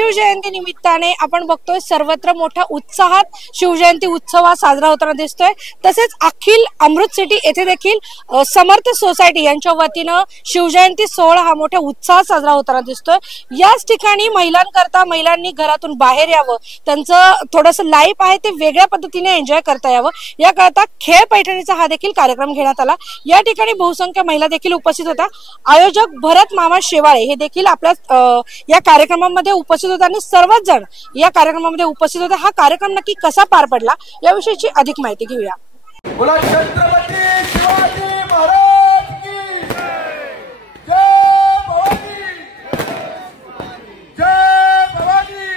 शिवजयंती निमित्ताने आपण बघतोय सर्वत्र मोठ्या उत्साहात शिवजयंती उत्सव हा साजरा होताना दिसतोय। तसेच अखिल अमृत सिटी येथे देखील समर्थ सोसायटी यांच्या वतीनं शिवजयंती सोहळा हा मोठ्या उत्साहात साजरा होताना दिसतोय। याच ठिकाणी महिलांकरता महिलांनी घरातून बाहेर यावं, त्यांचं थोडंसं लाईफ आहे ते वेगळ्या पद्धतीने एन्जॉय करता यावं याकरता खेळ पैठणीचा हा देखील कार्यक्रम घेण्यात आला। या ठिकाणी बहुसंख्य महिला देखील उपस्थित होत्या। आयोजक भरत मामा शेवाळे हे देखील आपल्या या कार्यक्रमामध्ये उपस्थित होते आणि सर्वच जण या कार्यक्रमामध्ये उपस्थित होते। हा कार्यक्रम नक्की कसा पार पडला याविषयीची अधिक माहिती घेऊया। बोला छत्रपती शिवाजी महाराज की जय भवानी, जय भवानी।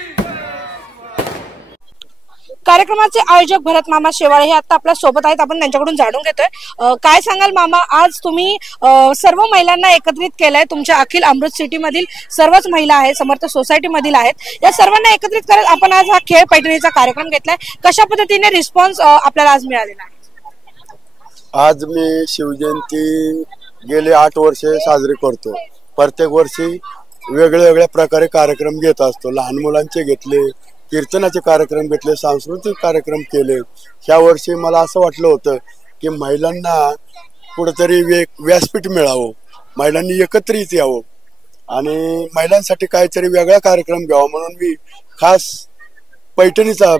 कार्यक्रमाचे आयोजक भरत मामा शेवाळे हे आता आपल्या सोबत आहेत, आपण त्यांच्याकडून जाणून घेतोय। काय सांगाल मामा, आज तुम्ही सर्व महिलांना एकत्रित केलंय, तुमच्या अखिल अमृत सिटी मधील सर्वच महिला आहेत, समर्थ सोसायटी मधील आहेत, या सर्वांना एकत्रित करत आपण आज हा खेळ पैठणीचा कार्यक्रम घेतलाय। कशा पद्धतीने रिस्पॉन्स आपल्याला आज मिळालेला आहे? आज मी शिवजयंती गेले 8 वर्षे साजरी करतो। प्रत्येक वर्षी वेगळ्या प्रकारे कार्यक्रम घेत असतो। लहान मुलांचे घेतले, कीर्तनाचे कार्यक्रम घेतले, सांस्कृतिक कार्यक्रम केले। ह्या वर्षी मला असं वाटलं होतं की महिलांना कुठेतरी व्यासपीठ मिळावं, महिलांनी एकत्रित यावं आणि महिलांसाठी काहीतरी वेगळा कार्यक्रम घ्यावा म्हणून मी खास पैठणीचा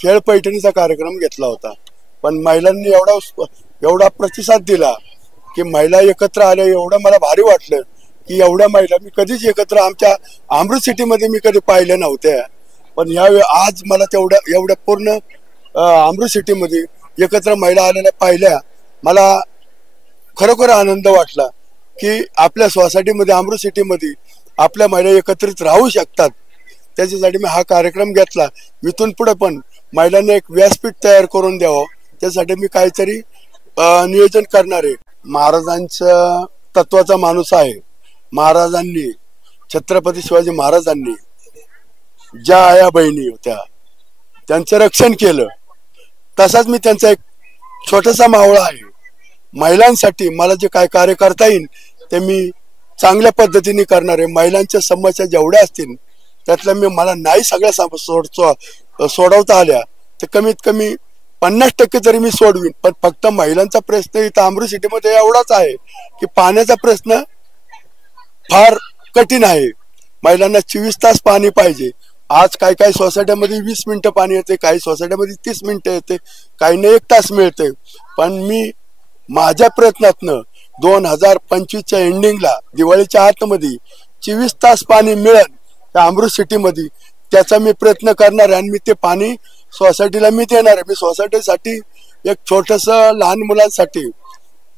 खेळ पैठणीचा कार्यक्रम घेतला होता। पण महिलांनी एवढा प्रतिसाद दिला की महिला एकत्र आल्या, एवढं मला भारी वाटलं की एवढ्या महिला मी कधीच एकत्र आमच्या अमृत सिटीमध्ये मी कधी पाहिल्या नव्हत्या। पण आज मला एवढ्या पूर्ण अमृत सिटीमध्ये एकत्र महिला आलेल्या पाहिल्या, मला खरोखर आनंद वाटला की आपल्या सोसायटीमध्ये अमृत सिटीमध्ये आपल्या महिला एकत्रित राहू शकतात। त्याच्यासाठी मी हा कार्यक्रम घेतला। इथून पुढे पण महिलांना एक व्यासपीठ तयार करून द्यावं, त्यासाठी मी काहीतरी नियोजन करणार आहे। महाराजांच्या तत्वाचा माणूस आहे। महाराजांनी, छत्रपती शिवाजी महाराजांनी ज्या आया बहिणी होत्या त्यांचं रक्षण केलं, तसाच मी त्यांचा एक छोटासा मावळा आहे। महिलांसाठी मला जे काय कार्य करता येईल ते मी चांगल्या पद्धतीने करणार आहे। महिलांच्या समस्या जेवढ्या असतील त्यातल्या मला नाही सगळ्या सोडवता आल्या तर कमीत कमी 50% तरी मी सोडवीन। पण फक्त महिलांचा प्रश्न इथं अमृत सिटीमध्ये एवढाच आहे की पाण्याचा प्रश्न फार कठीण आहे। महिलांना 24 तास पाणी पाहिजे। आज काही सोसायटीमध्ये 20 मिनिटं पाणी येते, काही सोसायटीमध्ये 30 मिनिटं येते, काहींना 1 तास मिळते। पण मी माझ्या प्रयत्नातनं 2025च्या एंडिंगला, दिवाळीच्या आतमध्ये 24 तास पाणी मिळेल त्या अमृत सिटीमध्ये, त्याचा मी प्रयत्न करणार आहे आणि मी ते पाणी सोसायटीला मी देणार आहे। मी सोसायटीसाठी एक छोटंसं लहान मुलांसाठी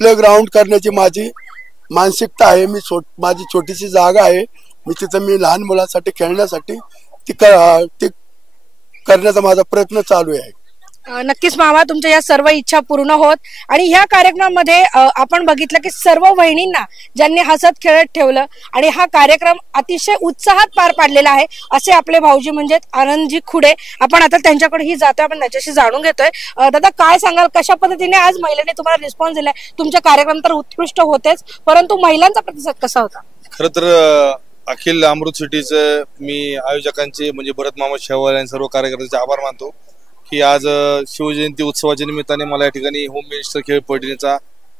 प्लेग्राऊंड करण्याची माझी मानसिकता आहे। माझी छोटीशी जागा आहे, मी तिथं लहान मुलांसाठी खेळण्यासाठी ती करण्याचा माझा प्रयत्न चालू आहे। नक्कीच मामा, तुमच्या या सर्व इच्छा पूर्ण होत। आणि ह्या कार्यक्रमामध्ये आपण बघितलं की सर्व वहिनींना ज्यांनी हसत खेळत ठेवलं आणि हा कार्यक्रम अतिशय उत्साहात पार पाडलेला आहे असे आपले भाऊजी म्हणजे आनंदजी खुडे। आपण आता त्यांच्याकडेही जातोय, आपण त्यांच्याशी जाणून घेतोय। दादा, काय सांगाल, कशा पद्धतीने आज महिलांनी तुम्हाला रिस्पॉन्स दिलाय? तुमचा कार्यक्रम तर उत्कृष्ट होतेच, परंतु महिलांचा प्रतिसाद कसा होता? खरं तर अखिल अमृत सिटीचे मी आयोजकांचे म्हणजे भरत मामा शेवाळे आणि सर्व कार्यकर्त्यांचे आभार मानतो की आज शिवजयंती उत्सवाच्या निमित्ताने मला या ठिकाणी होम मिनिस्टर खेळ पैठणीचा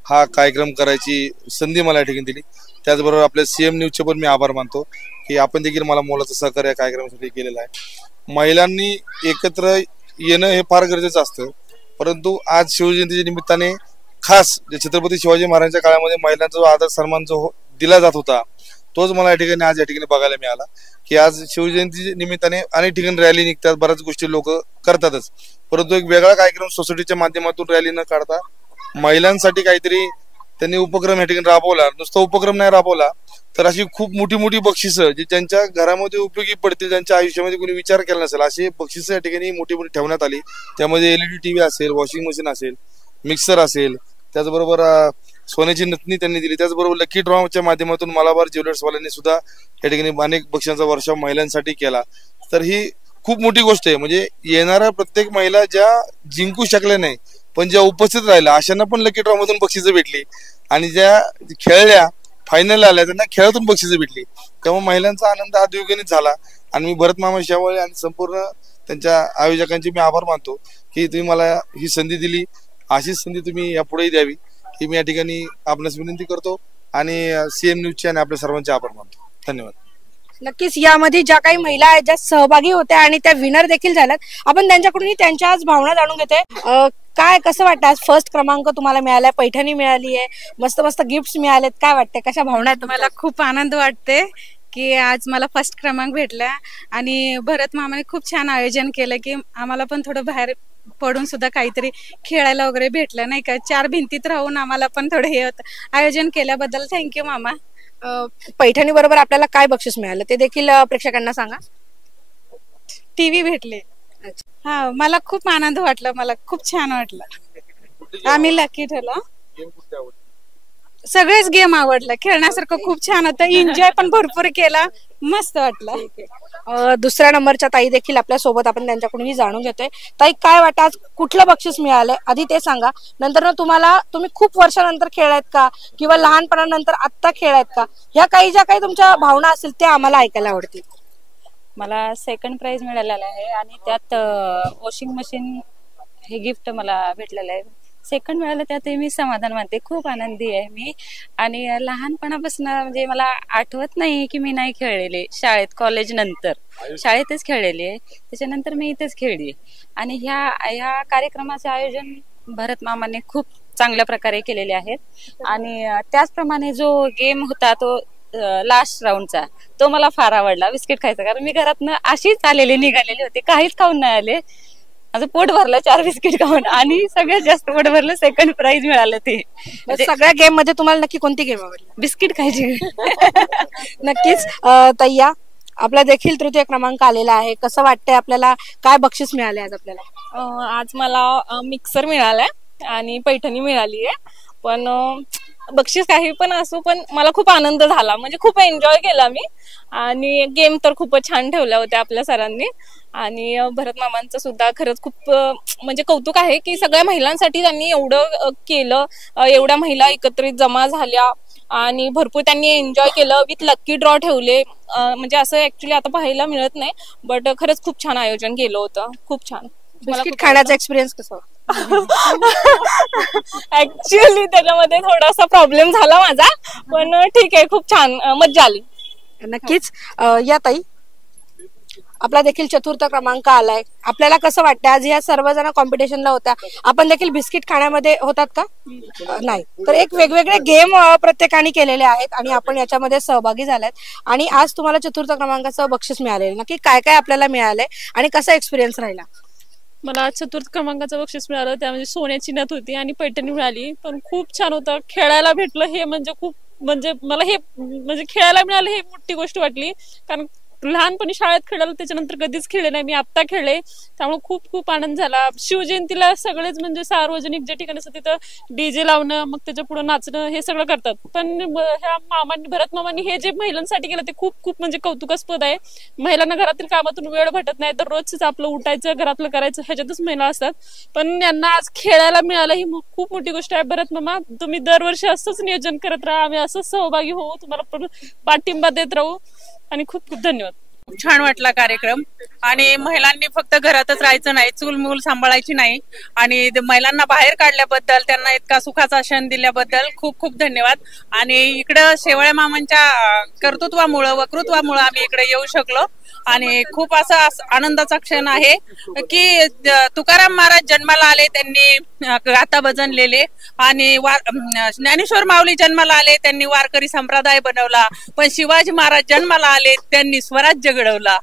हा कार्यक्रम करायची संधी मला या ठिकाणी दिली। त्याचबरोबर आपल्या CM न्यूजचे पण मी आभार मानतो की आपण देखील मला मोलाचं सहकार्य या कार्यक्रमासाठी केलेलं आहे। महिलांनी एकत्र येणं हे फार गरजेचं असतं, परंतु आज शिवजयंतीच्या निमित्ताने खास छत्रपती शिवाजी महाराजांच्या काळामध्ये महिलांचा जो आदर सन्मान जो दिला जात होता तोच मला या ठिकाणी आज या ठिकाणी बघायला मिळाला की आज शिवजयंती निमित्ताने अनेक ठिकाणी रॅली निघतात, बऱ्याच गोष्टी लोक करतातच, परंतु एक वेगळा कार्यक्रम सोसायटीच्या माध्यमातून रॅली न काढता महिलांसाठी काहीतरी त्यांनी उपक्रम या ठिकाणी राबवला। नुसता उपक्रम नाही राबवला तर अशी खूप मोठी बक्षिसं जी त्यांच्या घरामध्ये उपयोगी पडतील, ज्यांच्या आयुष्यामध्ये कोणी विचार केला नसेल अशी बक्षिसं या ठिकाणी मोठी ठेवण्यात आली। त्यामध्ये LED TV असेल, वॉशिंग मशीन असेल, मिक्सर असेल, त्याचबरोबर सोन्याची नथनी त्यांनी दिली। त्याचबरोबर लकी ड्रॉच्या माध्यमातून मलाबार ज्वेलर्सवाल्यांनी सुद्धा या ठिकाणी अनेक बक्षिसांचा वर्षाव महिलांसाठी केला। तर ही खूप मोठी गोष्ट आहे, म्हणजे येणाऱ्या प्रत्येक महिला ज्या जिंकू शकल्या नाही पण ज्या उपस्थित राहिल्या अशांना पण लकी ड्रॉ मधून बक्षिसं भेटली आणि ज्या खेळल्या फायनल आल्या त्यांना खेळातून बक्षिसं भेटली। त्यामुळे महिलांचा आनंद हा द्विगुणित झाला आणि मी भरत मामा शेवाळे आणि संपूर्ण त्यांच्या आयोजकांचे मी आभार मानतो की तुम्ही मला ही संधी दिली. अशीच संधी तुम्ही यापुढेही द्यावी ही मी या ठिकाणी आपणास विनंती करतो आणि CM न्यूजचे आणि आपल्या सर्वांचे आभार मानतो. धन्यवाद. नक्कीच यामध्ये ज्या काही महिला आहेत ज्या सहभागी होत्या आणि त्या विनर देखील झाल्यात, आपण त्यांच्याकडून त्यांच्या आज भावना जाणून घेते. काय कसं वाटतं, आज फर्स्ट क्रमांक तुम्हाला मिळालाय, पैठणी मिळाली आहे, मस्त मस्त गिफ्ट मिळालेत, काय वाटतंय, कशा भावना आहेत? मला खूप आनंद वाटते की आज मला फर्स्ट क्रमांक भेटला आणि भरत मामाने खूप छान आयोजन केलं की आम्हाला पण थोडं बाहेर पडून सुद्धा काहीतरी खेळायला वगैरे भेटलं, नाही का. 4 भिंतीत राहून आम्हाला पण थोडं हे होतं. आयोजन केल्याबद्दल थँक्यू मामा. पैठणी बरोबर आपल्याला काय बक्षीस मिळालं ते देखील प्रेक्षकांना सांगा. टीव्ही भेटले. हा, मला खूप आनंद वाटला, मला खूप छान वाटलं. आम्ही लकी ठरलो. सगळेच गेम आवडलं, खेळण्यासारखं खूप छान होतं, एन्जॉय पण भरपूर केला, मस्त वाटलं. दुसऱ्या नंबरच्या ताई देखील आपल्या सोबत, आपण त्यांच्याकडूनही जाणून घेतोय. ताई काय वाटतं, आज कुठलं बक्षीस मिळालंय आधी ते सांगा, नंतर तुम्ही खूप वर्षानंतर खेळायत का किंवा लहानपणानंतर आत्ता खेळायत का, ह्या काही ज्या काही तुमच्या भावना असतील त्या आम्हाला ऐकायला आवडतील. मला सेकंड प्राइज मिळालेला आहे आणि त्यात वॉशिंग मशीन हे गिफ्ट मला भेटलेलं आहे. सेकंड मिळालं त्यात मी समाधान मानते, खूप आनंदी आहे मी. आणि लहानपणापासून म्हणजे मला आठवत नाही की मी नाही खेळलेले. शाळेत कॉलेज नंतर शाळेतच खेळलेली आहे, त्याच्यानंतर मी इथेच खेळली. आणि ह्या कार्यक्रमाचे आयोजन भरत मामाने खूप चांगल्या प्रकारे केलेले आहेत. आणि त्याचप्रमाणे जो गेम होता तो लास्ट राऊंडचा, तो मला फार आवडला, बिस्किट खायचा. कारण मी घरातनं अशीच निघालेली होते, काहीच खाऊन नाही आले, माझं पोट भरलं 4 बिस्किट खाऊन आणि सगळ्यात जास्त पोट भरलं, सेकंड प्राइज मिळालं ते. सगळ्या गेम मध्ये तुम्हाला नक्की कोणती गेम आवडली? बिस्किट खायची. नक्कीच. तय्या, आपला देखील तृतीय क्रमांक आलेला आहे, कसं वाटतंय आपल्याला, काय बक्षीस मिळाले आज आपल्याला? आज मला मिक्सर मिळालाय आणि पैठणी मिळाली आहे. पण बक्षीस काही पण असो, पण मला खूप आनंद झाला, म्हणजे खूप एन्जॉय केला मी. आणि गेम तर खूपच छान ठेवल्या होत्या आपल्या सरांनी. आणि भरत मामांचं सुद्धा खरंच खूप म्हणजे कौतुक आहे की सगळ्या महिलांसाठी त्यांनी एवढं केलं, एवढ्या महिला एकत्रित जमा झाल्या आणि भरपूर त्यांनी एन्जॉय केलं. विथ लकी ड्रॉ ठेवले, म्हणजे असं ऍक्च्युली आता पाहायला मिळत नाही, बट खरंच खूप छान आयोजन केलं होतं, खूप छान. बिस्किट खाण्याचा एक्सपिरियन्स कसा? ऍक्च्युअली त्याच्यामध्ये थोडासा प्रॉब्लेम झाला माझा, पण ठीक आहे, खूप छान मज्जा आली. नक्कीच. या ताई, आपला देखील चतुर्थ क्रमांक आलाय, आपल्याला कसं वाटतं? आज या सर्वजण कॉम्पिटिशनला होत्या, आपण देखील बिस्किट खाण्यामध्ये होतात का? नाही. तर एक वेगवेगळे गेम प्रत्येकाने केलेले आहेत आणि आपण याच्यामध्ये सहभागी झालात आणि आज तुम्हाला चतुर्थ क्रमांकाचं बक्षीस मिळालेलं. नक्की काय काय आपल्याला मिळालंय आणि कसा एक्सपिरियन्स राहिला? मला चतुर्थ क्रमांकाचं बक्षीस मिळालं, त्यामध्ये सोन्याची नथ होती आणि पैठणी मिळाली. पण खूप छान होतं, खेळायला भेटलं हे म्हणजे खूप, म्हणजे मला हे म्हणजे खेळायला मिळालं हे मोठी गोष्ट वाटली. कारण लहानपणी शाळेत खेळायला, त्याच्यानंतर कधीच खेळले नाही मी, आत्ता खेळले, त्यामुळे खूप खूप आनंद झाला. शिवजयंतीला सगळेच म्हणजे सार्वजनिक जे ठिकाणी असतं तिथं डीजे लावणं, मग त्याच्या पुढे नाचणं, हे सगळं करतात. पण ह्या मामांनी, भरत मामांनी हे जे महिलांसाठी केलं ते खूप खूप म्हणजे कौतुकास्पद आहे. महिलांना घरातील कामातून वेळ भेटत नाही, तर रोजच आपलं उठायचं, घरातलं करायचं, ह्याच्यातच महिला असतात. पण यांना आज खेळायला मिळालं ही खूप मोठी गोष्ट आहे. भरत मामा, तुम्ही दरवर्षी असंच नियोजन करत राहा, आम्ही असंच सहभागी होऊ, तुम्हाला पाठिंबा देत राहू आणि खूप खूप धन्यवाद. छान वाटला कार्यक्रम. आणि महिलांनी फक्त घरातच राहायचं नाही, चूल मूल सांभाळायची नाही, आणि महिलांना बाहेर काढल्याबद्दल, त्यांना इतका सुखाचा क्षण दिल्याबद्दल खूप खूप धन्यवाद. आणि इकडं शेवाळे मामांच्या कर्तृत्वामुळं, वक्तृत्वामुळं आम्ही इकडे येऊ शकलो आणि खूप असा आनंदाचा क्षण आहे की तुकाराम महाराज जन्माला आले, त्यांनी गाथा भजनलेले, आणि ज्ञानेश्वर माऊली जन्माला आले, त्यांनी वारकरी संप्रदाय बनवला, पण शिवाजी महाराज जन्माला आले, त्यांनी स्वराज्य घडवला.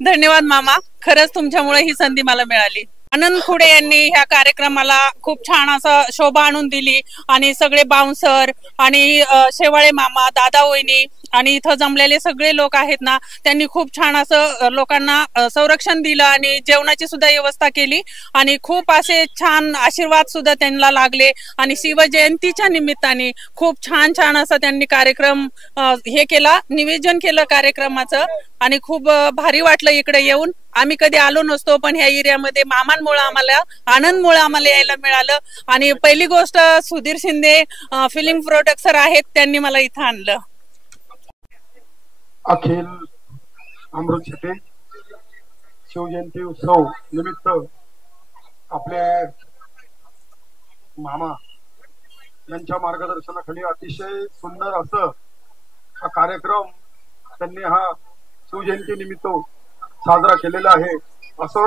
धन्यवाद मामा, खरंच तुमच्यामुळे ही संधी मला मिळाली. आनंद खुडे यांनी ह्या कार्यक्रमाला खूप छान असं शोभा आणून दिली आणि सगळे बाउन्सर आणि शेवाळे मामा, दादा वहिनी आणि इथं जमलेले सगळे लोक आहेत ना, त्यांनी खूप छान असं लोकांना संरक्षण दिलं आणि जेवणाची सुद्धा व्यवस्था केली आणि खूप असे छान आशीर्वाद सुद्धा त्यांना लागले. आणि शिवजयंतीच्या निमित्ताने खूप छान छान असं त्यांनी कार्यक्रम हे केला, नियोजन केलं कार्यक्रमाचं आणि खूप भारी वाटलं इकडे येऊन. आम्ही कधी आलो नसतो, पण ह्या एरियामध्ये मामांमुळे आम्हाला, आनंदमुळे आम्हाला यायला मिळालं. आणि पहिली गोष्ट सुधीर शिंदे फिलिंग प्रोडक्टर आहेत, त्यांनी मला इथं आणलं. अखिल अमृत सिटी शिवजयंती उत्सव निमित्त आपले मामा यांच्या मार्गदर्शनाखाली अतिशय सुंदर असं हा कार्यक्रम त्यांनी हा शिवजयंती निमित्त साजरा केलेला आहे। असं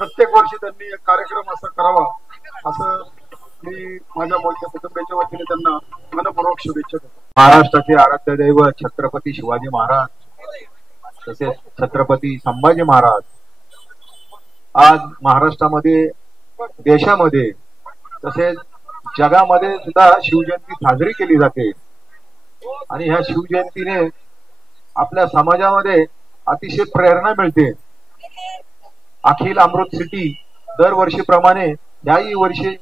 प्रत्येक वर्षी त्यांनी एक कार्यक्रम असा करावा असं मी माझ्या मोठ्या कुटुंबाच्या वतीने त्यांना मनपूर्वक शुभेच्छा देतो। महाराष्ट्राचे आराध्य दैवत छत्रपती शिवाजी महाराज तसेच छत्रपती संभाजी महाराज आज महाराष्ट्रामध्ये देशामध्ये तसेच जगामध्ये सुद्धा शिवजयंती साजरी केली जाते आणि ह्या शिवजयंतीने आपल्या समाजामध्ये अतिशय प्रेरणा मिळते। अखिल अमृत सिटी दरवर्षीप्रमाणे याही वर्षी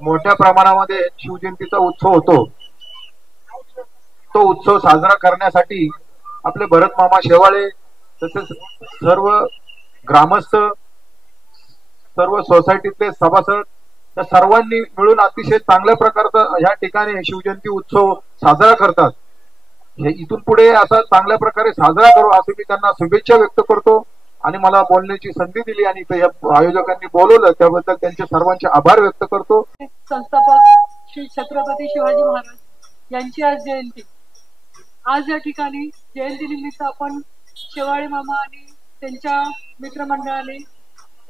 मोठ्या प्रमाणामध्ये शिवजयंतीचा उत्सव होतो। तो उत्सव साजरा करण्यासाठी आपले भरत मामा शेवाळे तसेच सर्व ग्रामस्थ सर्व सोसायटीतले सभासद या सर्वांनी मिळून अतिशय चांगल्या प्रकारचा या ठिकाणी शिवजयंती उत्सव साजरा करतात। हे इथून पुढे असा चांगल्या प्रकारे साजरा करू असे मी त्यांना शुभेच्छा व्यक्त करतो आणि मला बोलण्याची संधी दिली आणि या आयोजकांनी बोलवलं त्याबद्दल त्यांचे सर्वांचे आभार व्यक्त करतो। संस्थापक श्री छत्रपती शिवाजी महाराज यांची आज जयंती। आज या ठिकाणी जयंती निमित्त आपण शेवाळे मामा आणि त्यांच्या मित्रमंडळाने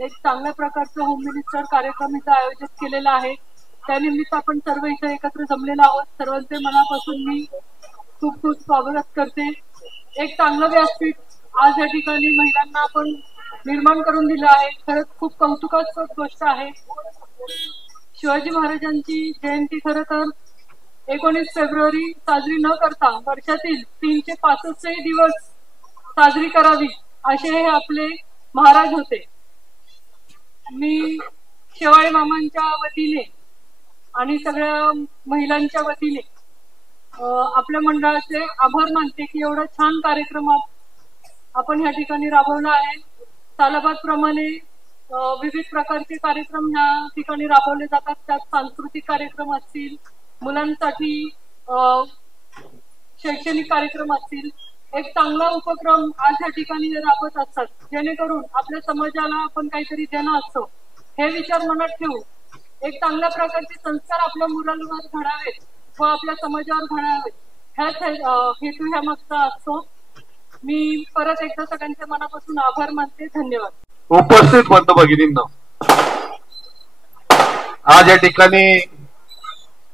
एक चांगल्या प्रकारचं होम मिनिस्टर कार्यक्रम इथं आयोजित केलेला आहे। त्यानिमित्त आपण सर्व इथं एकत्र जमलेलो आहोत। सर्वांचे मनापासून मी खूप खूप स्वागत करते। एक चांगलं व्यासपीठ आज या ठिकाणी महिलांना आपण निर्माण करून दिलं आहे। खरंच खूप कौतुकास्पद गोष्ट आहे। शिवाजी महाराजांची जयंती खरं तर 19 फेब्रुवारी साजरी न करता वर्षातील 365 दिवस साजरी करावी असे हे आपले महाराज होते। मी शेवाळे मामांच्या वतीने आणि सगळ्या महिलांच्या वतीने आपल्या मंडळाचे आभार मानते की एवढा छान कार्यक्रम आपण ह्या ठिकाणी राबवला आहे। सालाबाद प्रमाणे विविध प्रकारचे कार्यक्रम ह्या ठिकाणी राबवले जातात। त्यात सांस्कृतिक कार्यक्रम असतील, मुलांसाठी शैक्षणिक कार्यक्रम असतील, एक चांगला उपक्रम आज या ठिकाणी राबवत असतात जेणेकरून आपल्या समाजाला आपण काहीतरी देणं असतो हे विचार मनात ठेवून एक चांगल्या प्रकारचे संस्कार आपल्या मुलांवर घडावेत व आपल्या समाजावर घडावेत ह्याच हेतू ह्या मागचा असतो। मी परत एकदा सगळ्यांच्या मनापासून आभार मानते। धन्यवाद। उपस्थित बंधू भगिनींना, आज या ठिकाणी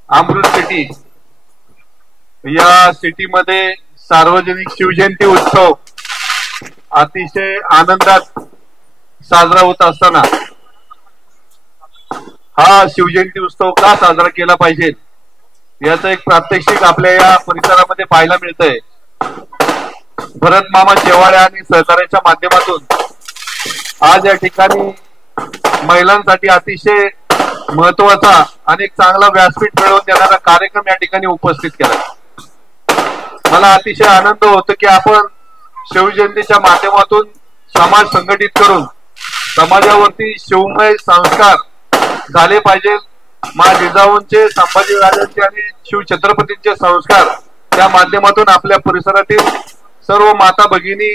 अमृत सिटी या सिटीमध्ये सार्वजनिक शिवजयंती उत्सव अतिशय आनंदात साजरा होत असताना हा शिवजयंती उत्सव का साजरा केला पाहिजे याचं एक प्रात्यक्षिक आपल्या या परिसरामध्ये पाहायला मिळतंय। भरत मामा शेवाळे आणि सहकार्याच्या माध्यमातून आज या ठिकाणी महिलांसाठी अतिशय महत्वाचा आणि एक चांगला व्यासपीठ मिळवून देणारा कार्यक्रम या ठिकाणी उपस्थित केला। मला अतिशय आनंद होतो की आपण शिवजयंतीच्या माध्यमातून समाज संघटित करून समाजावरती शिवमय संस्कार झाले पाहिजे। मा जिजाऊंचे, संभाजीराजांचे आणि शिवछत्रपतींचे संस्कार त्या माध्यमातून आपल्या परिसरातील सर्व माता भगिनी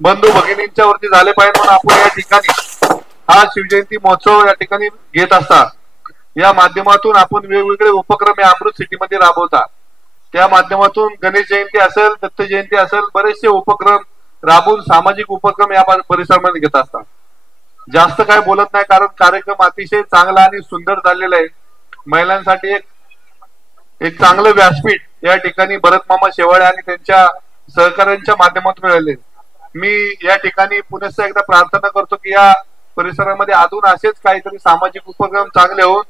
बंधू भगिनींच्या वरती झाले पाहिजे म्हणून आपण या ठिकाणी हा शिवजयंती महोत्सव या ठिकाणी घेत असता। या माध्यमातून आपण वेगवेगळे उपक्रम या अमृत सिटीमध्ये राबवता। त्या माध्यमातून गणेश जयंती असेल, दत्त जयंती असेल, बरेचसे उपक्रम राबवून सामाजिक उपक्रम या परिसरामध्ये घेत असतात। जास्त काय बोलत नाही कारण कार्यक्रम अतिशय चांगला आणि सुंदर झालेला आहे। महिलांसाठी एक चांगलं व्यासपीठ या ठिकाणी भरत मामा शेवाळे आणि त्यांच्या सहकार्यांच्या माध्यमातून मिळाले। मी या ठिकाणी पुन्हा एकदा प्रार्थना करतो की या परिसरामध्ये अजून असेच काहीतरी सामाजिक उपक्रम चांगले होऊन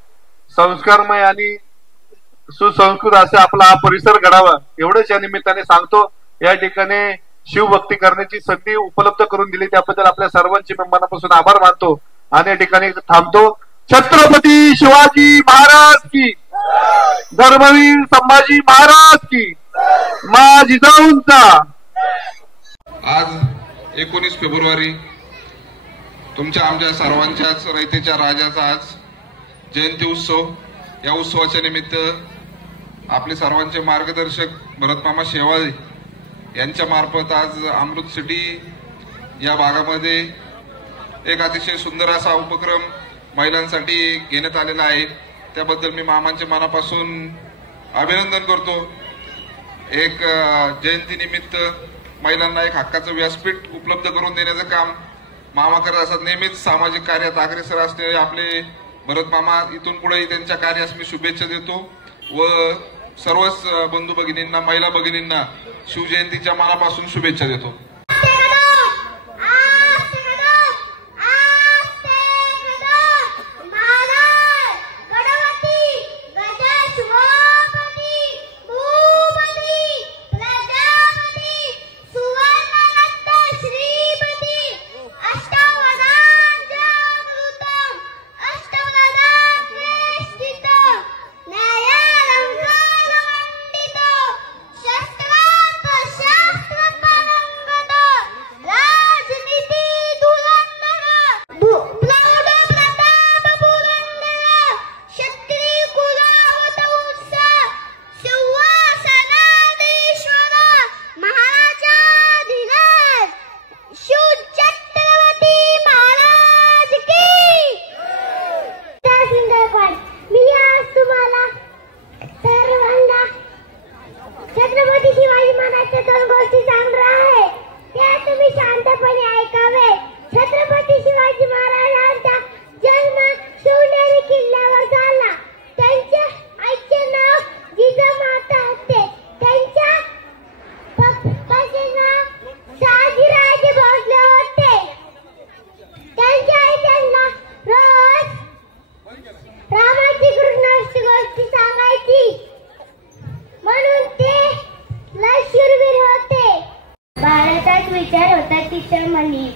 संस्कारमय आणि सुसंस्कृत असे आपला हा परिसर घडावा एवढंच या निमित्ताने सांगतो। या ठिकाणी शिवभक्ती करण्याची संधी उपलब्ध करून दिली त्याबद्दल आपल्या सर्वांचे मनापासून आभार मानतो आणि या ठिकाणी थांबतो। छत्रपती शिवाजी महाराज की, धर्मवीर संभाजी महाराज की, मा जिजाऊंचा। आज 19 फेब्रुवारी तुमच्या आमच्या सर्वांच्याच रयतेच्या राजाचा आज जयंती उत्सव। या उत्सवाच्या निमित्त आपले सर्वांचे मार्गदर्शक भरत मामा शेवाळे यांच्या मार्फत आज अमृत सिटी या भागामध्ये एक अतिशय सुंदर असा उपक्रम महिलांसाठी घेण्यात आलेला आहे. त्याबद्दल मी मामांचे मनापासून अभिनंदन करतो. एक जयंतीनिमित्त महिलांना एक हक्काचं व्यासपीठ उपलब्ध करून देण्याचं काम मामा करत असतात. नेहमीच सामाजिक कार्यात अग्रेसर असलेले आपले भरत मामा इथून पुढेही त्यांच्या कार्यास मी शुभेच्छा देतो व सर्वच बंधू भगिनींना, महिला भगिनींना शिवजयंतीच्या मनापासून शुभेच्छा देतो.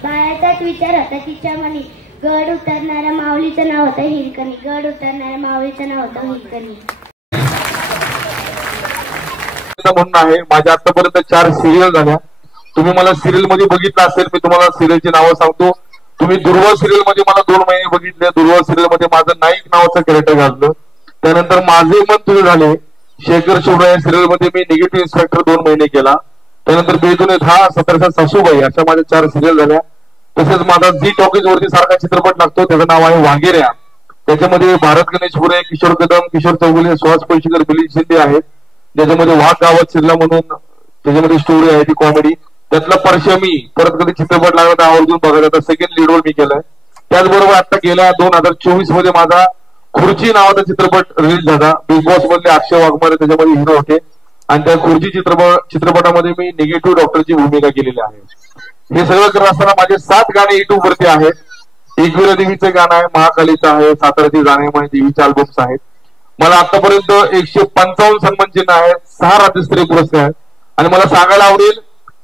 बाळाचाच विचार होता तिच्या मनी. गड उतरणाऱ्या माऊलीचं नाव होतं हिरकणी. गड उतरणाऱ्या माऊलीचं नाव होतं हिरकणी. म्हणणं आहे माझ्या आतापर्यंत 4 सिरियल झाल्या. तुम्ही मला सिरियल मध्ये बघितलं असेल, मी तुम्हाला सिरियलची नावं सांगतो. तुम्ही दुर्वा सिरियल मध्ये मला 2 महिने बघितले. दुर्वा सिरियल मध्ये माझं नाईक नावाचं कॅरेक्टर घातलं. त्यानंतर माझे मन तुझे झाले शेखर शिवराय सिरियल मध्ये मी निगेटिव्ह इन्स्पेक्टर 2 महिने केला. त्यानंतर बेदुने 10 17 सासूबाई अशा माझ्या 4 सिरियल झाल्या. तसेच माझा झी टॉकीज वरती सारखा चित्रपट लागतो, त्याचं नाव आहे वाघेऱ्या. त्याच्यामध्ये भारत गणेश पुरे, किशोर कदम, किशोर चौगुले, सुहास पैशीकर, मिलिंद शिंदे आहेत. ज्याच्यामध्ये वाघ गावात शिरला म्हणून त्याच्यामध्ये स्टोरी आहे ती कॉमेडी. त्यातला परशमी परत कधी चित्रपट लागला तर आवर्जून बघायला. तर सेकंड लीड रोल मी केलाय. त्याचबरोबर आता गेल्या 2024 मध्ये माझा खुर्ची नावाचा चित्रपट रिलीज झाला. बिग बॉस मधले अक्षय वाघमारे त्याच्यामध्ये हिरो होते आणि त्या खुर्ची चित्रपटामध्ये मी निगेटिव्ह डॉक्टरची भूमिका केलेली आहे. हे सगळं करत असताना माझे 7 गाणे युट्यूब वरती आहेत. एकविरा देवीचं गाणं आहे, महाकालीचं आहे, साताऱ्याची जाणीवमय देवीचे अल्बम्स आहेत. मला आतापर्यंत 155 सन्मान चिन्ह आहेत, 6 राज्यस्तरीय पुरस्कार आहेत. आणि मला सांगायला आवडेल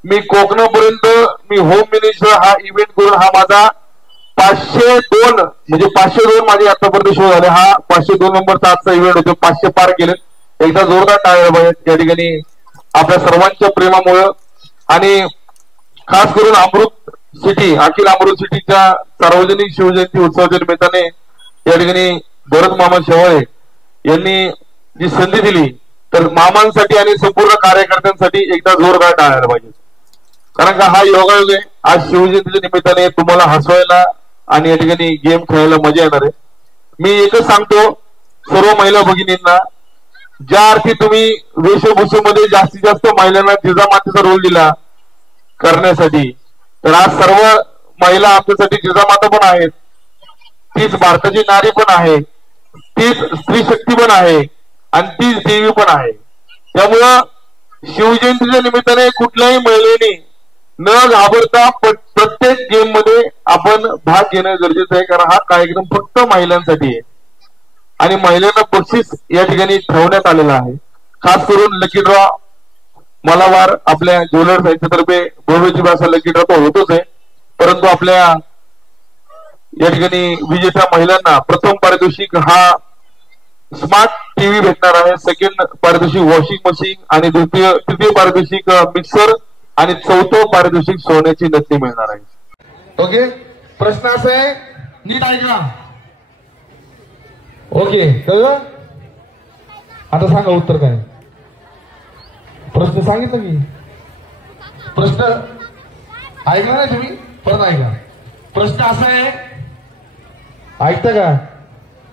मी कोकणापर्यंत मी होम मिनिस्टर हा इव्हेंट करून हा माझा 502 म्हणजे 502 माझे आतापर्यंत शो झाले. हा 502 नंबरचा आजचा इव्हेंट होतो. 500 पार केले. एकदा जोरदार टाळ्या पाहिजेत या ठिकाणी आपल्या सर्वांच्या प्रेमामुळे. आणि खास करून अमृत सिटी, अखिल अमृत सिटीच्या सार्वजनिक शिवजयंती उत्सवाच्या निमित्ताने या ठिकाणी भरत मामा शेवाळे यांनी जी संधी दिली तर मामांसाठी आणि संपूर्ण कार्यकर्त्यांसाठी एकदा जोरदार टाळायला पाहिजे. कारण का हा योगायोग आहे. आज शिवजयंतीच्या निमित्ताने तुम्हाला हसवायला आणि या ठिकाणी गेम खेळायला मजा येणार आहे. मी एकच सांगतो सर्व महिला भगिनींना, ज्या अर्थी तुम्ही वेशभूषेमध्ये जास्तीत जास्त महिलांना जिजामातेचा रोल दिला करण्यासाठी, तर आज सर्व महिला आपल्यासाठी जिजामाता पण आहेत, तीच भारताची नारी पण आहे, तीच स्त्री शक्ती पण आहे आणि तीच देवी पण आहे. त्यामुळं शिवजयंतीच्या निमित्ताने कुठल्याही महिलेने न घाबरता प्रत्येक गेम मध्ये आपण भाग घेणं गरजेचं आहे. कारण हा कार्यक्रम फक्त महिलांसाठी आहे आणि महिलांना बक्षीस या ठिकाणी ठेवण्यात आलेलं आहे. खास करून लकी ड्रॉ मला वार आपल्या ज्वेलर्स यांच्यातर्फे भव्यची भाषा लकी ड्रॉ तो होतोच आहे. परंतु आपल्या या ठिकाणी विजेत्या महिलांना प्रथम पारितोषिक हा स्मार्ट टीव्ही भेटणार आहे. सेकंड पारितोषिक वॉशिंग मशीन आणि तृतीय पारितोषिक मिक्सर आणि चौथं पारितोषिक सोन्याची नथनी मिळणार आहे. ओके, प्रश्न असा आहे, नीट ऐका. ओके, कळलं? आता सांगा उत्तर काय. प्रश्न सांगितलं मी. प्रश्न ऐकला नाही तुम्ही? परत ऐका. प्रश्न असा आहे, ऐकता का?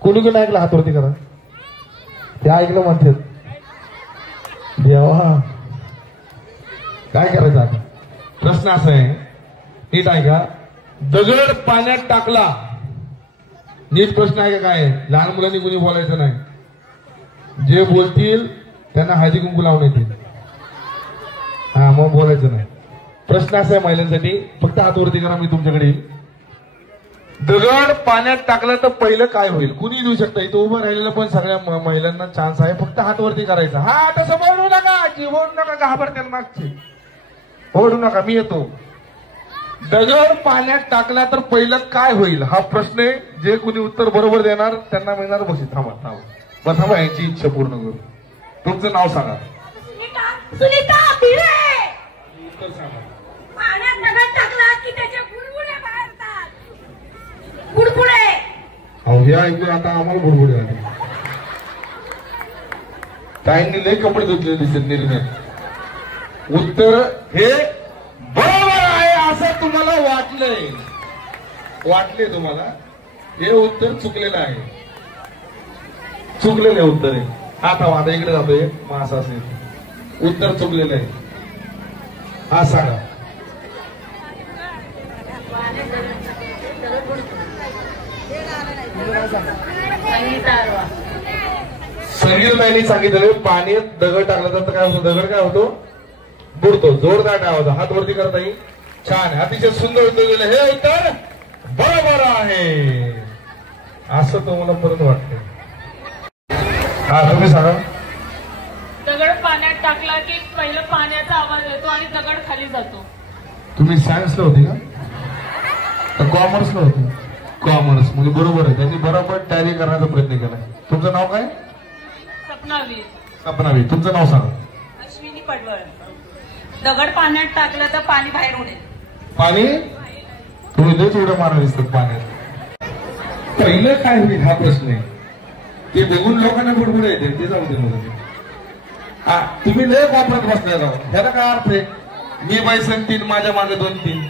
कोणी कोणी ऐकलं हातवरती करा. ते ऐकलं म्हणतात. देवा काय करायचं आता? प्रश्न असा आहे, नीट ऐका. दगड पाण्यात टाकला. नीट प्रश्न आहे का? काय लहान मुलांनी कोणी बोलायचं नाही. जे बोलतील त्यांना हळदी कुंकू लावून येतील. हा, मग बोलायचं नाही. प्रश्न असा आहे महिलांसाठी, फक्त हातवरती करा, मी तुमच्याकडे येईल. दगड पाण्यात टाकला तर पहिलं काय होईल? कुणी देऊ शकता. इथं उभं राहिलेलं पण सगळ्या महिलांना चान्स आहे. फक्त हातवरती करायचा. हा, तसं बोलू नका, ओढू नका, घाबरते मागचे. ओढू नका, मी येतो. दगड पाण्यात टाकला तर पहिलं काय होईल हा प्रश्न आहे. जे कुणी उत्तर बरोबर देणार त्यांना मिळणार बक्षीस. थांबा बस, थांबा, यांची इच्छा पूर्ण करू. तुमचं नाव सांगा. सुनीता भिरे. उत्तर सांगा. पाण्यात दगड टाकला की त्याचे बुडबुडे बाहेरतात. बुडबुडे. अहो, हे ऐकून आता आम्हाला बुडबुडे आले. ताईंनी लय कपडे धुतले दिसत निर्णय. उत्तर हे बरोबर आहे असं तुम्हाला वाटले तुम्हाला. हे उत्तर चुकलेलं आहे. चुकलेलं उत्तर आहे. आता इकडे जातोय मग असं असेल. उत्तर चुकलेलं आहे. हा सांगा. संगीताईंनी सांगितलं पाण्यात दगड टाकला तर काय होतं? दगड काय होतो? बुडतो. जोरदार टाळा. हात वरती करता येईल. छान, अतिशय सुंदर उत्तर दिलं. हे उत्तर बरोबर आहे असं तुम्हाला परत वाटतं. हा, तुम्ही सांगा. दगड पाण्यात टाकला की पहिलं पाण्याचा आवाज येतो आणि दगड खाली जातो. तुम्ही सायन्सला होती का? तर कॉमर्सला होती? कॉमर्स म्हणजे बरोबर आहे. त्यांनी बरोबर टॅली करण्याचा प्रयत्न केला. तुमचं नाव काय? सपनावी. सपनावी. तुमचं नाव सांगा. अश्विनी पडवळ. दगड पाण्यात टाकलं तर पाणी बाहेर उडेल. पाणी? तुम्ही लयच उड्या मारा दिसतात पाण्यात. पहिलं काय होईल हा प्रश्न आहे. ते बघून लोकांना बुडबुड येते. ते जाऊ दे मला. हा, तुम्ही लय वापरत बसल्या जाऊ. ह्याला काय अर्थ आहे? मी बायसन 3, माझ्या मागे 2-3,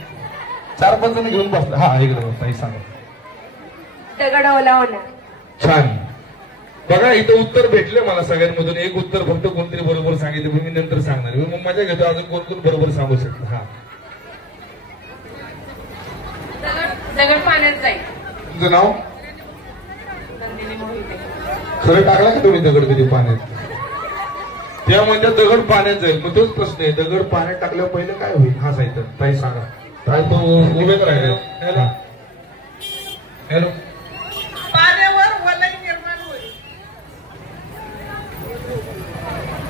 4-5 जण घेऊन बसला. हा, इकडे बसता. सांगा. दगड ओलावणं. छान. बघा, इथं उत्तर भेटले मला सगळ्यांमधून. एक उत्तर फक्त कोणतरी बरोबर सांगितलं. मी नंतर सांगणार. मग मजा घेतो. अजून कोण कोण बरोबर सांगू शकतो? हा, दगड पाण्यात जाईल. तुमचं नाव? खरं टाकला का तुम्ही दगड कधी पाण्यात? त्या म्हणतात दगड पाण्यात जाईल. मग तोच प्रश्न आहे. दगड पाण्यात टाकल्यावर पहिलं काय होईल हा सांगितलं. ताई सांगा. ताई तो उभेच राहिले. Hello hello. पाण्यावर वलय निर्माण होईल.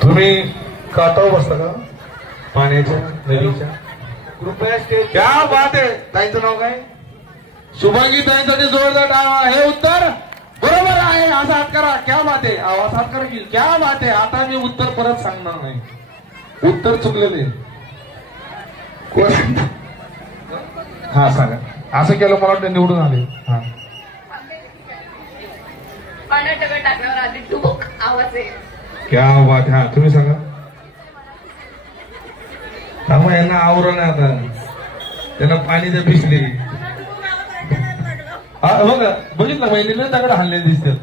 तुम्ही काटावर बसता का पाण्याच्या नदीच्या? कृपया स्टेज. क्या बात आहे. ताईचं नाव काय? शुभांगी. ताईंसाठी जोरदार टाळा. हे उत्तर बरोबर आहे. असा हात करा. क्या बात आहे. आवाज हात करा की क्या बात आहे. आता मी उत्तर परत सांगणार नाही. उत्तर चुकलेले. हा सांगा. असं केलं मला वाटतं निवडून आले. हा, पाण्यात दगड टाकल्यावर आधी टुबुक आवाज येईल. क्या बात. हा, तुम्ही सांगा. त्यामुळे यांना आवरण आता त्यांना पाणी तर भिजले. हा, बघा बघितलं महिलेने दगड हल्ले दिसतात.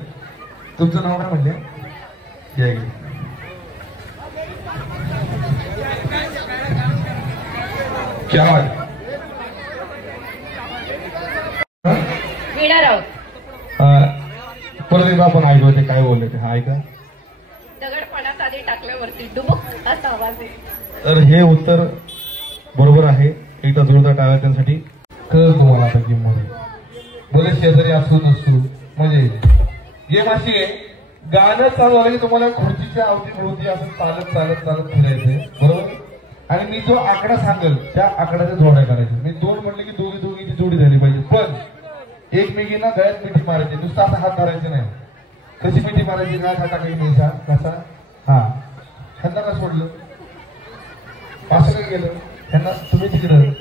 तुमचं नाव काय म्हणले? क्या बात. परत आपण ऐकलं होते काय बोलले ते. हा, ऐका. दगड पाण्यात आधी टाकल्यावरती डुबुक असा आवाज येईल. तर हे उत्तर बरोबर आहे. एकदा जोरदार टाळा त्यांसाठी. कळ तुम्हाला आता गेममध्ये बोले शेजारी असू नसू म्हणजे गेम अशी आहे. गाणं चालू झालं की तुम्हाला खुर्चीच्या अवतीभोवती असं चालत चालत चालत फिरायचंय. बरोबर. आणि मी जो आकडा सांगेल त्या आकड्याच्या जोड्या करायच्या. मी 2 म्हटलं की दोघीची जोडी झाली पाहिजे. पण एकमेकींना गळ्यात मिठी मारायची. नुसतं असा हात धरायचे नाही. कशी मिठी मारायची? काय टाकायची पैसा कसा? हा, ह्यांना का सोडलं? असं काय केलं? ह्यांना तुम्ही तिकडं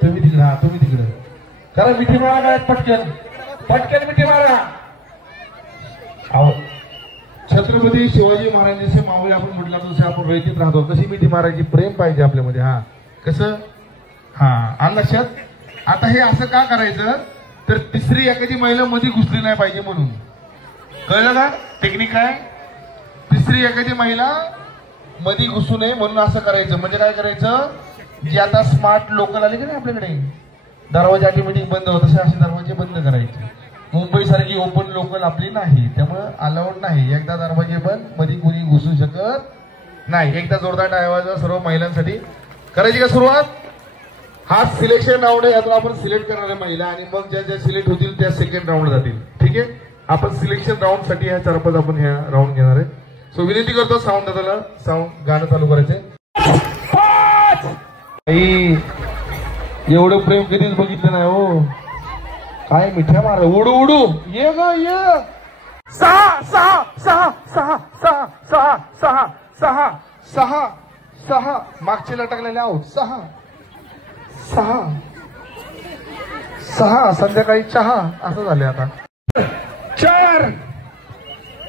तुम्ही तिकडं. हा, तुम्ही तिकडं करा. मिठी मारा काय पटकन पटकन मिठी मारा. छत्रपती शिवाजी महाराजांचे मावळे आपण म्हटलं तसं आपण रयतीत राहतो. कशी मिठी मारायची? प्रेम पाहिजे आपल्यामध्ये. हा, कसं? हा, आलं लक्षात? आता हे असं का करायचं तर तिसरी एखादी महिला मध्ये घुसली नाही पाहिजे म्हणून. कळलं का टेक्निक काय? तिसरी एखादी महिला मध्ये घुसू नये म्हणून असं करायचं. म्हणजे काय करायचं, जे आता स्मार्ट लोकल आले की नाही आपल्याकडे, दरवाजे ऑटोमॅटिक बंद होत, तसे असे दरवाजे बंद करायचे. मुंबई सारखी ओपन लोकल आपली नाही, त्यामुळं अलाउड नाही. एकदा दरवाजे बंद, मध्ये कोणी घुसू शकत नाही. एकदा जोरदार टाळ्या सर्व महिलांसाठी. करायची का सुरुवात? हा सिलेक्शन राऊंड आहे, यातून आपण सिलेक्ट करणाऱ्या महिला आणि मग ज्या ज्या सिलेक्ट होतील त्या सेकंड राऊंड जातील. ठीक आहे, आपण सिलेक्शन राऊंड साठी ह्या 4-5 आपण ह्या राऊंड घेणार आहे. सो विनंती करतो साऊंड दादाला, साऊंड गाणं चालू करायचंय. एवढं प्रेम कधीच बघितलं नाही हो. काय मिठ्या मार, उडू उडू ये ग ये. 6 मागचे लटकलेले आहोत. 6 संध्याकाळी चहा असं झाले आता. 4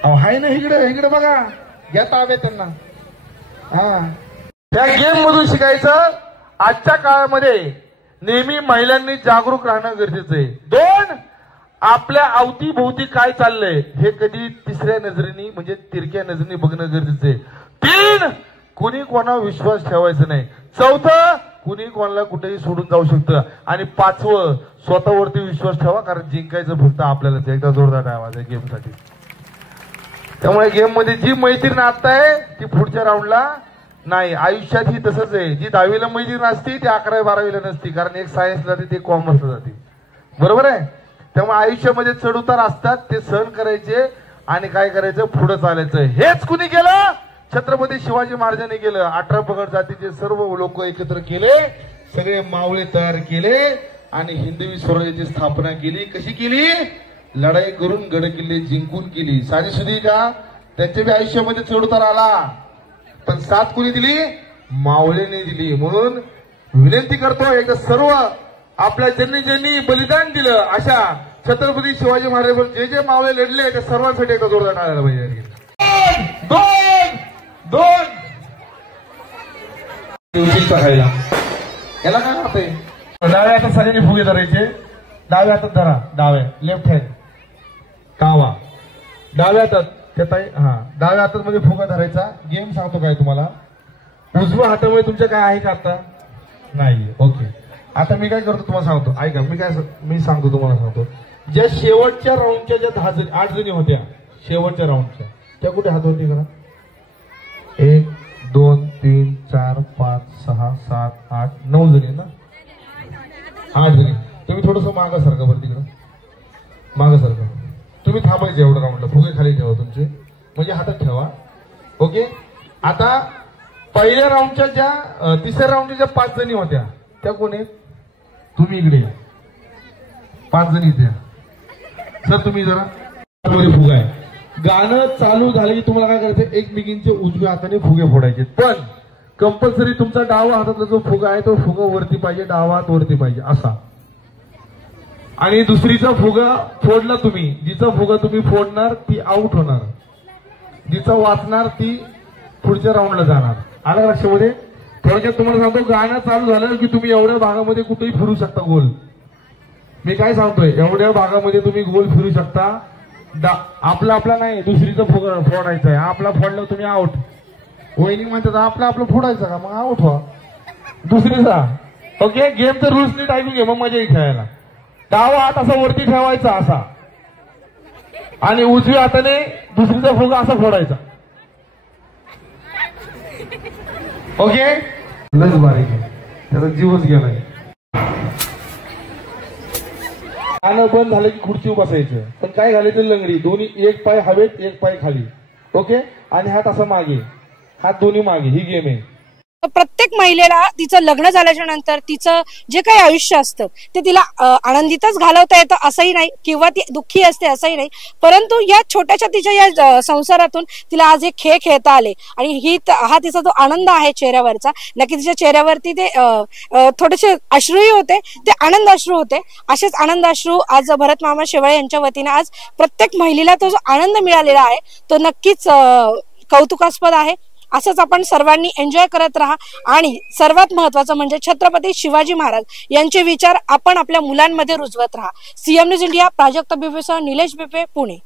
हाय ना इकडे बघा, घ्या ताब्यात त्यांना. हा, त्या गेम मधून शिकायचं. आजच्या काळामध्ये नेहमी महिलांनी जागरूक राहणं गरजेचं आहे. 2 आपल्या अवतीभोवती काय चाललंय हे कधी तिसऱ्या नजरेने म्हणजे तिरक्या नजरेने बघणं गरजेचं आहे. 3 कुणी कोणावर विश्वास ठेवायचा नाही. 4 कुणी कोणाला कुठेही सोडून जाऊ शकतं. आणि 5 स्वतःवरती विश्वास ठेवा, कारण जिंकायचं फक्त आपल्यालाच. एकदा जोरदार आवाज आहे गेम साठी. त्यामुळे गेम मध्ये जी मैत्रीण आता आहे ती पुढच्या राऊंडला नाही. आयुष्यात ही तसंच आहे. जी 10वीला मैत्रीण असती ती 11वी-12वीला नसती, कारण एक सायन्सला जाते, ते कॉमर्सला जाते. बरोबर आहे? त्यामुळे आयुष्यामध्ये चढ उतार असतात, ते सहन करायचे आणि काय करायचं, पुढे चालायचं. हेच कुणी केलं? छत्रपती शिवाजी महाराजांनी केलं. 18 पगड जातीचे सर्व लोक एकत्र केले, सगळे मावळे तयार केले आणि हिंदवी स्वराज्याची स्थापना केली. कशी केली? लढाई करून गड किल्ले जिंकून केली. साधी सुधी का? त्यांच्या बी आयुष्यामध्ये चढ उतार आला, पण साथ कुणी दिली? मावळेने दिली. म्हणून विनंती करतो, एकदा सर्व आपल्या ज्यांनी बलिदान दिलं अशा छत्रपती शिवाजी महाराज जे जे मावळे लढले त्या सर्वांसाठी एकदा जोरदार टाळायला पाहिजे. 2 खायला याला काय होतंय? डाव्या हातात सगळ्यांनी फुगे धरायचे. डाव्या हातात धरा, डाव्या लेफ्ट हँड कावा डाव्या हातात. हा, डाव्या हातात मध्ये फुगा धरायचा. गेम सांगतो काय तुम्हाला, उजव्या हातामध्ये तुमच्या काय आहे का आता? नाही. ओके, आता मी काय करतो तुम्हाला सांगतो, ऐका. मी सांगतो तुम्हाला सांगतो. ज्या शेवटच्या राऊंडच्या ज्या 8 जणी होत्या शेवटच्या राऊंडच्या, त्या कुठे हात होती करा? 1 2 3 4 5 6 7 8 9 जणी ना? 8 जणी. तुम्ही थोडस मागं सारखं बरं, तिकडं मागं सारखं. तुम्ही थांबायचे एवढं राऊंडला. फुगे खाली ठेवा तुमचे, म्हणजे हातात ठेवा. ओके, आता पहिल्या राऊंडच्या ज्या तिसऱ्या राऊंडच्या ज्या 5 जणी होत्या त्या कोण आहेत? तुम्ही इकडे 5 जणी इथे. सर तुम्ही जरा फुगा आहे. गाणं चालू झालं की तुम्हाला काय करायचं, एकमेकींचे उजव्या हाताने फुगे फोडायचे. पण कंपल्सरी तुमचा डावा हातातला जो फुगा आहे तो फुगा वरती पाहिजे, डावा हात वरती पाहिजे असा. आणि दुसरीचा फुगा फोडला तुम्ही, जिचा फुगा तुम्ही फोडणार ती आउट होणार, जिचा वाचणार ती पुढच्या राऊंडला जाणार. आलं लक्षामध्ये? थोडक्यात तुम्हाला सांगतो, गाणं चालू झालं की तुम्ही एवढ्या भागामध्ये कुठेही फिरू शकता गोल. मी काय सांगतोय, एवढ्या भागामध्ये तुम्ही गोल फिरू शकता. आपला नाही, दुसरीचा फुगा फोडायचा आहे. आपला फोडला तुम्ही आउट. वहिनी म्हणतात आपलं फोडायचं का, मग आउट व्हा दुसरीचा. ओके, गेमचा रूल्स नीट ऐकून घे, मग मजा येईल खेळायला. डावा हात असा वरती ठेवायचा असा, आणि उजव्या हाताने दुसरीचा फुगा असा फोडायचा. ओके, लस बारीक आहे, त्याचा जीवच गेलाय. गाणं बंद झालं की खुर्चीवर बसायचं, पण काय घालायचं लंगडी. दोन्ही, एक पाय हवेत एक पाय खाली. ओके, आणि हात असा मागे, हात दोन्ही मागे. ही गेम आहे. प्रत्येक महिलेला तिचं लग्न झाल्याच्या नंतर तिचं जे काही आयुष्य असतं ते तिला आनंदीतच घालवता येतं असंही नाही, किंवा ती दुःखी असते असंही नाही. परंतु या छोट्याशा तिच्या या संसारातून तिला आज हे खेळ खेळता आले, आणि हा तिचा जो आनंद आहे चेहऱ्यावरचा, नक्की तिच्या चेहऱ्यावरती ते थोडेसे अश्रूही होते, ते आनंद अश्रू होते. असेच आनंद अश्रू आज भरत मामा शेवाळे यांच्या वतीने आज प्रत्येक महिलेला तो जो आनंद मिळालेला आहे तो नक्कीच कौतुकास्पद आहे. असंच आपण सर्वांनी एन्जॉय करत राहा आणि सर्वात महत्त्वाचं म्हणजे छत्रपती शिवाजी महाराज यांचे विचार आपण आपल्या मुलांमध्ये रुजवत राहा। सीएम न्यूज इंडिया प्राजक्त बिपेसह निलेश बिपे, पुणे।